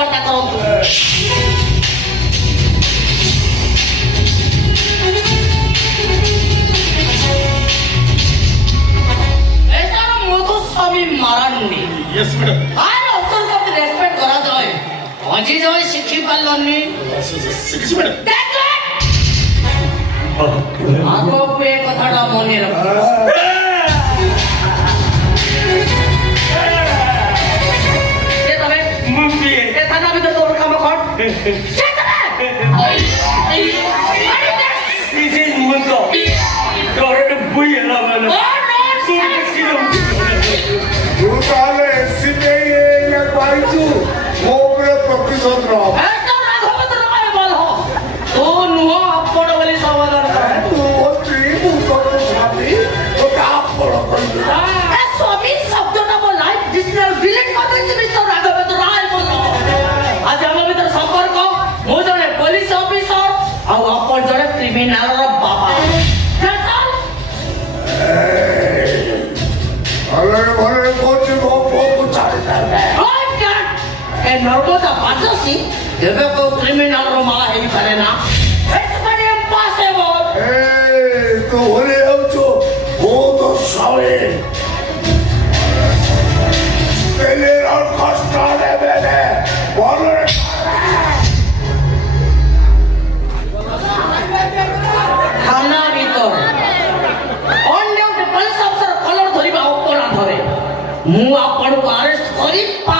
कथबार्ता करो मारानी yes madam are अफसर को रेस्पेक्ट करा जाए अजी जाए शिक्षी पालनी शिक्षी मैडम आगो पे कथाटा मने रख ये तबे मुंबई ए थाना भीतर तोर काम कर ये तबे दिस इज मुंतो डोरे बुई ला वाला तू ताले सीधे ये पाइचू मोबरे प्रतिशत रहो एकदम राघवत राय बोल हो तो नुहो आपण वाली समाधान कर तू वो ट्रीम ऊपर छाती तो आप पड़ो कर ए स्वामी शब्दटा बोलाय जिसने डिलीट कर देछि मिस्टर राघवत राय बोल आज हम भीतर संपर्क मो जने पुलिस ऑफिसर आ आपण जने क्रिमिनल रो बाबा चल अरे भले कुछ को चाहता है ए नर्मदा बाजसी देवे को क्रिमिनल रो मा हेई करे ना इट्स बड़ी इम्पॉसिबल ए तो होले अब जो वो तो सावे पहले और कष्ट है मैंने बोलो थाना भीतर अन्य पुलिस अफसर कलर धरिबा ऊपर धरे मु आपण को अरेस्ट करी पा